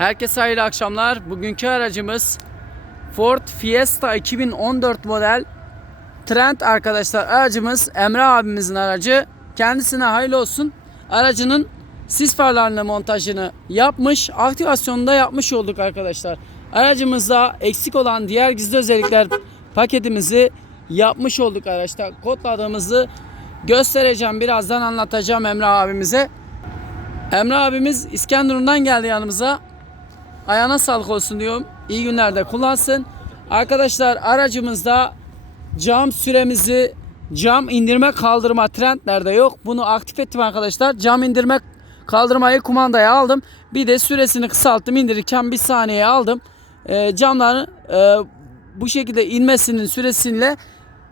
Herkese hayırlı akşamlar. Bugünkü aracımız Ford Fiesta 2014 model Trend arkadaşlar. Aracımız Emre abimizin aracı. Kendisine hayırlı olsun. Aracının sis farlarını montajını yapmış. Aktivasyonunu da yapmış olduk arkadaşlar. Aracımızda eksik olan diğer gizli özellikler paketimizi yapmış olduk araçta. Kodladığımızı göstereceğim. Birazdan anlatacağım Emre abimize. Emre abimiz İskenderun'dan geldi yanımıza. Ayağına sağlık olsun diyorum. İyi günlerde kullansın. Arkadaşlar aracımızda cam süremizi cam indirme kaldırma trendlerde yok. Bunu aktif ettim arkadaşlar. Cam indirme kaldırmayı kumandaya aldım. Bir de süresini kısalttım. indirirken bir saniye aldım. Ee, camların e, bu şekilde inmesinin süresiyle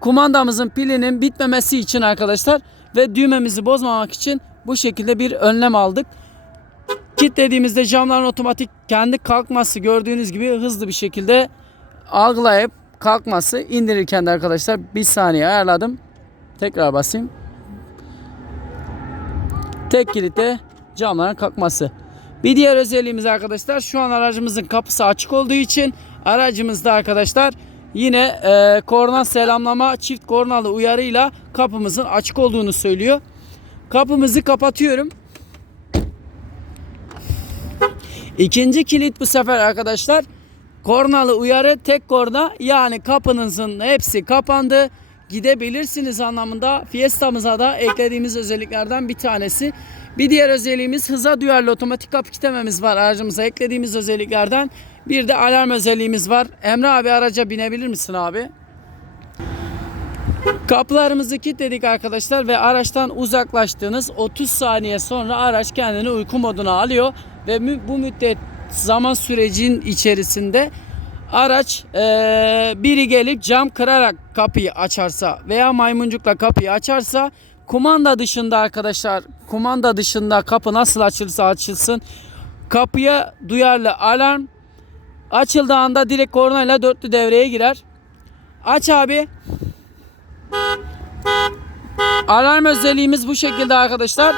kumandamızın pilinin bitmemesi için arkadaşlar ve düğmemizi bozmamak için bu şekilde bir önlem aldık. Kilitlediğimizde camların otomatik kendi kalkması gördüğünüz gibi hızlı bir şekilde algılayıp kalkması indirirken de arkadaşlar bir saniye ayarladım. Tekrar basayım. Tek kilitte camların kalkması. Bir diğer özelliğimiz arkadaşlar şu an aracımızın kapısı açık olduğu için aracımızda arkadaşlar yine e, korna selamlama çift kornalı uyarıyla kapımızın açık olduğunu söylüyor. Kapımızı kapatıyorum. İkinci kilit bu sefer arkadaşlar kornalı uyarı tek korna yani kapınızın hepsi kapandı gidebilirsiniz anlamında Fiesta'mıza da eklediğimiz özelliklerden bir tanesi. Bir diğer özelliğimiz hıza duyarlı otomatik kapı kitlememiz var aracımıza eklediğimiz özelliklerden. Bir de alarm özelliğimiz var. Emre abi araca binebilir misin abi? Kapılarımızı kilitledik arkadaşlar ve araçtan uzaklaştığınız 30 saniye sonra araç kendini uyku moduna alıyor ve bu müddet zaman sürecin içerisinde araç eee, biri gelip cam kırarak kapıyı açarsa veya maymuncukla kapıyı açarsa kumanda dışında arkadaşlar kumanda dışında kapı nasıl açılırsa açılsın kapıya duyarlı alarm açıldığı anda direkt kornayla dörtlü devreye girer. Aç abi. Alarm özelliğimiz bu şekilde arkadaşlar.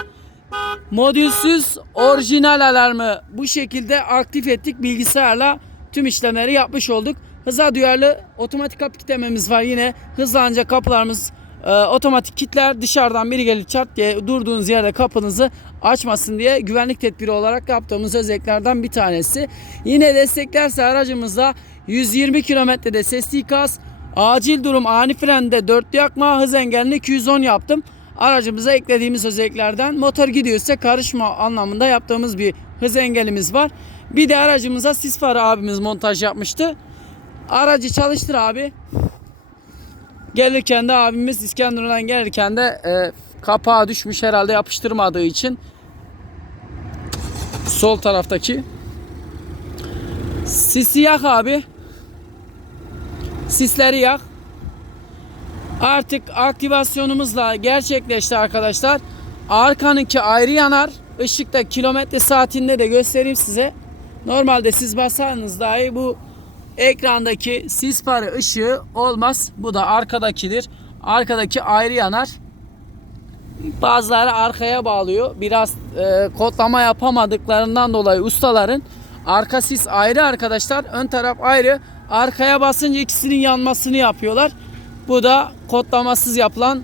Modülsüz orijinal alarmı bu şekilde aktif ettik. Bilgisayarla tüm işlemleri yapmış olduk. Hıza duyarlı otomatik kapı kitlememiz var yine. Hızlanınca kapılarımız e, otomatik kitler. Dışarıdan biri gelip çat diye durduğunuz yerde kapınızı açmasın diye güvenlik tedbiri olarak yaptığımız özelliklerden bir tanesi. Yine desteklerse aracımızda 120 kilometrede sesli ikaz, acil durum ani frende dörtlü yakma, hız engelini 210 yaptım aracımıza eklediğimiz özelliklerden motor gidiyorsa karışma anlamında yaptığımız bir hız engelimiz var. Bir de aracımıza sis farı abimiz montaj yapmıştı. Aracı çalıştır abi. Gelirken de abimiz İskenderun'dan gelirken de e, kapağı düşmüş herhalde yapıştırmadığı için sol taraftaki sisi yak abi. Sisleri yak artık aktivasyonumuzla gerçekleşti arkadaşlar. Arkanınki ayrı yanar. Işıkta kilometre saatinde de göstereyim size. Normalde siz basarsanız dahi bu ekrandaki sis farı ışığı olmaz. Bu da arkadakidir. Arkadaki ayrı yanar. Bazıları arkaya bağlıyor. Biraz e, kodlama yapamadıklarından dolayı ustaların arka sis ayrı arkadaşlar. Ön taraf ayrı. Arkaya basınca ikisinin yanmasını yapıyorlar. Bu da kodlamasız yapılan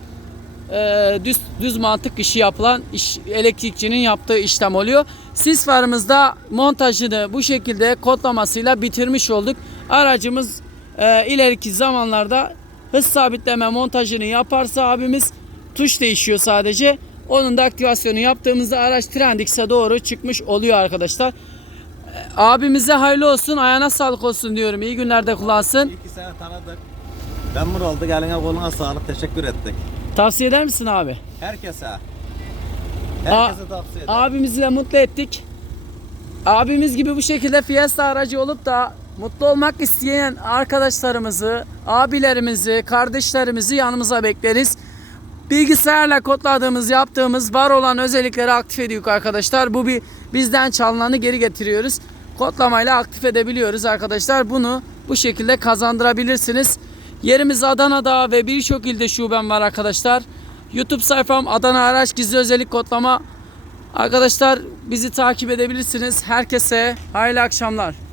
e, düz düz mantık işi yapılan iş, elektrikçinin yaptığı işlem oluyor. Sis farımızda montajını bu şekilde kodlamasıyla bitirmiş olduk. Aracımız e, ileriki zamanlarda hız sabitleme montajını yaparsa abimiz tuş değişiyor sadece. Onun da aktivasyonu yaptığımızda araç Trendix'e doğru çıkmış oluyor arkadaşlar. Abimize hayırlı olsun, ayağına sağlık olsun diyorum. İyi günlerde kullansın. İki sene tanıdık. Memnun olduk. Eline koluna sağlık. Teşekkür ettik. Tavsiye eder misin abi? Herkese. A- Herkese tavsiye ederim. Abimizi de mutlu ettik. Abimiz gibi bu şekilde Fiesta aracı olup da mutlu olmak isteyen arkadaşlarımızı, abilerimizi, kardeşlerimizi yanımıza bekleriz. Bilgisayarla kodladığımız, yaptığımız var olan özellikleri aktif ediyoruz arkadaşlar. Bu bir bizden çalınanı geri getiriyoruz. Kodlamayla aktif edebiliyoruz arkadaşlar. Bunu bu şekilde kazandırabilirsiniz. Yerimiz Adana'da ve birçok ilde şubem var arkadaşlar. YouTube sayfam Adana Araç Gizli Özellik Kodlama Arkadaşlar bizi takip edebilirsiniz. Herkese hayırlı akşamlar.